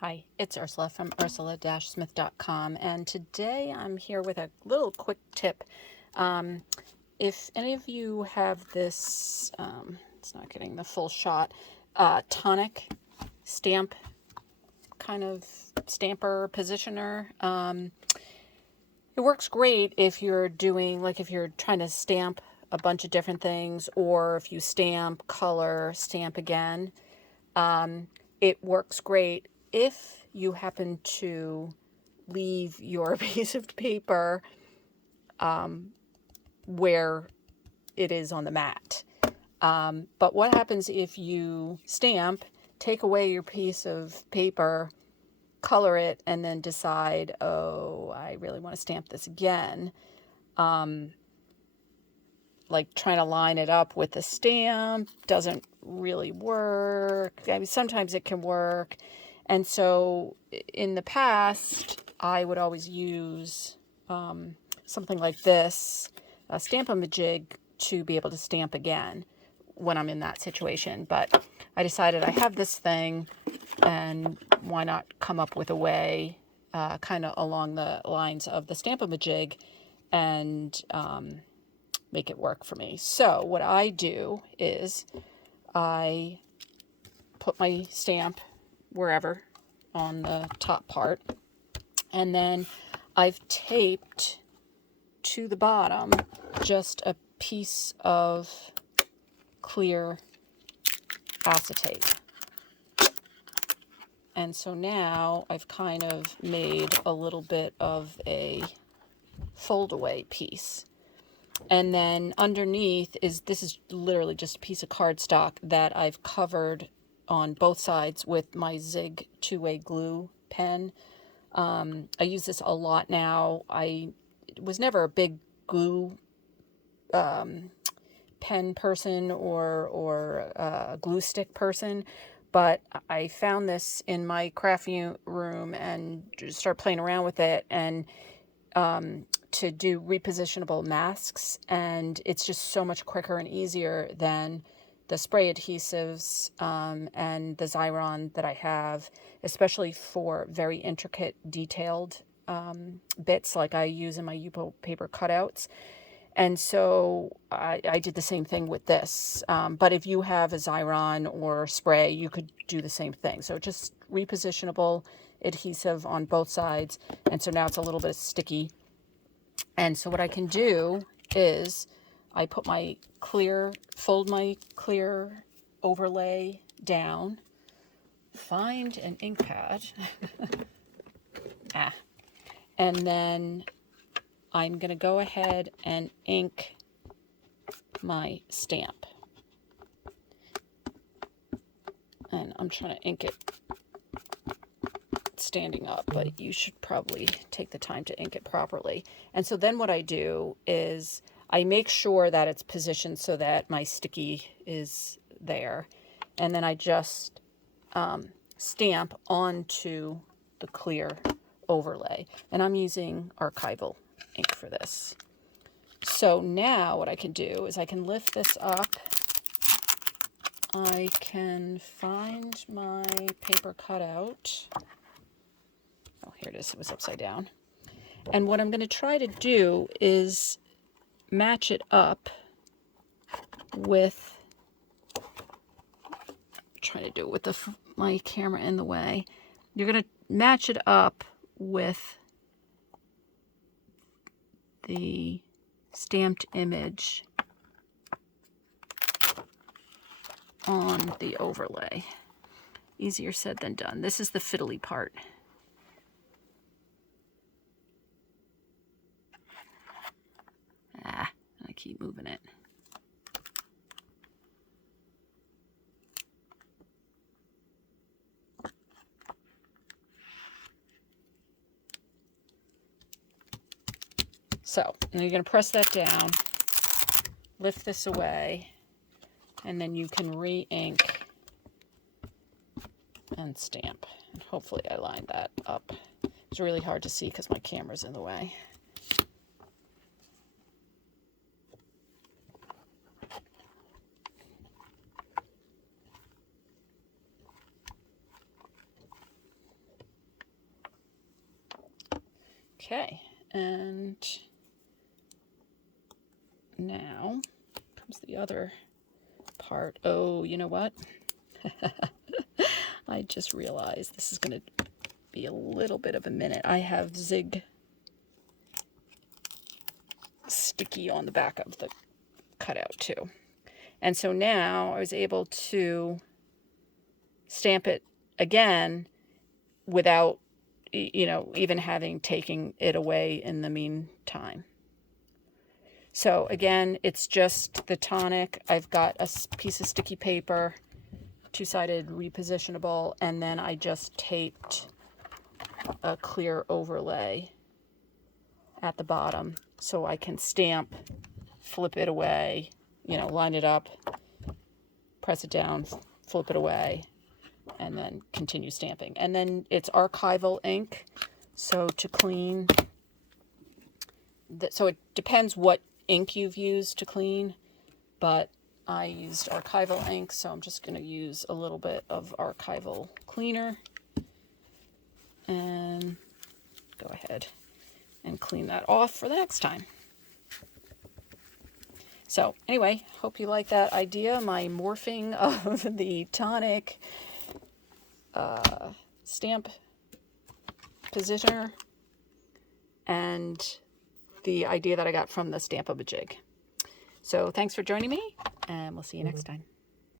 Hi, it's Ursula from ursula-smith.com, and today I'm here with a little quick tip. If any of you have this, it's not getting the full shot, Tonic stamp, kind of stamper positioner. It works great if you're doing, like if you're trying to stamp a bunch of different things, or if you stamp, color, stamp again. It works great if you happen to leave your piece of paper where it is on the mat. But what happens if you stamp, take away your piece of paper, color it, and then decide, oh, I really want to stamp this again? Like trying to line it up with the stamp doesn't really work. I mean, sometimes it can work. And so in the past, I would always use something like this, a Stamp-A-Majig, to be able to stamp again when I'm in that situation. But I decided I have this thing, and why not come up with a way kind of along the lines of the Stamp-A-Majig and make it work for me. So what I do is I put my stamp wherever on the top part, and then I've taped to the bottom just a piece of clear acetate. And so now I've kind of made a little bit of a fold away piece. And then underneath this is literally just a piece of cardstock that I've covered on both sides with my Zig two-way glue pen. I use this a lot now. I was never a big glue pen person or glue stick person, but I found this in my craft room and just started playing around with it, and to do repositionable masks, and it's just so much quicker and easier than the spray adhesives and the Xyron that I have, especially for very intricate, detailed bits like I use in my Yupo paper cutouts. And so I did the same thing with this. But if you have a Xyron or spray, you could do the same thing. So just repositionable adhesive on both sides. And so now it's a little bit sticky. And so what I can do is I put my fold my clear overlay down, find an ink pad, and then I'm going to go ahead and ink my stamp. And I'm trying to ink it standing up, but you should probably take the time to ink it properly. And so then what I do is I make sure that it's positioned so that my sticky is there. And then I just stamp onto the clear overlay. And I'm using archival ink for this. So now what I can do is I can lift this up. I can find my paper cutout. Oh, here it is. It was upside down. And what I'm going to try to do is match it up with, trying to do it with my camera in the way. You're going to match it up with the stamped image on the overlay. Easier said than done. This is the fiddly part. I keep moving it. So, now you're going to press that down, lift this away, and then you can re-ink and stamp. And hopefully I lined that up. It's really hard to see because my camera's in the way. Okay, and now comes the other part. Oh, you know what? I just realized this is going to be a little bit of a minute. I have Zig sticky on the back of the cutout too. And so now I was able to stamp it again without, you know, even having taken it away in the meantime. So again, it's just the Tonic. I've got a piece of sticky paper, two-sided repositionable, and then I just taped a clear overlay at the bottom so I can stamp, flip it away, you know, line it up, press it down, flip it away, and then continue stamping. And then it's archival ink, so to clean, so it depends what ink you've used to clean, but I used archival ink, so I'm just going to use a little bit of archival cleaner and go ahead and clean that off for the next time. So anyway, hope you like that idea, my morphing of the Tonic stamp positioner and the idea that I got from the Stamp-A-Jig. So thanks for joining me, and we'll see you next time.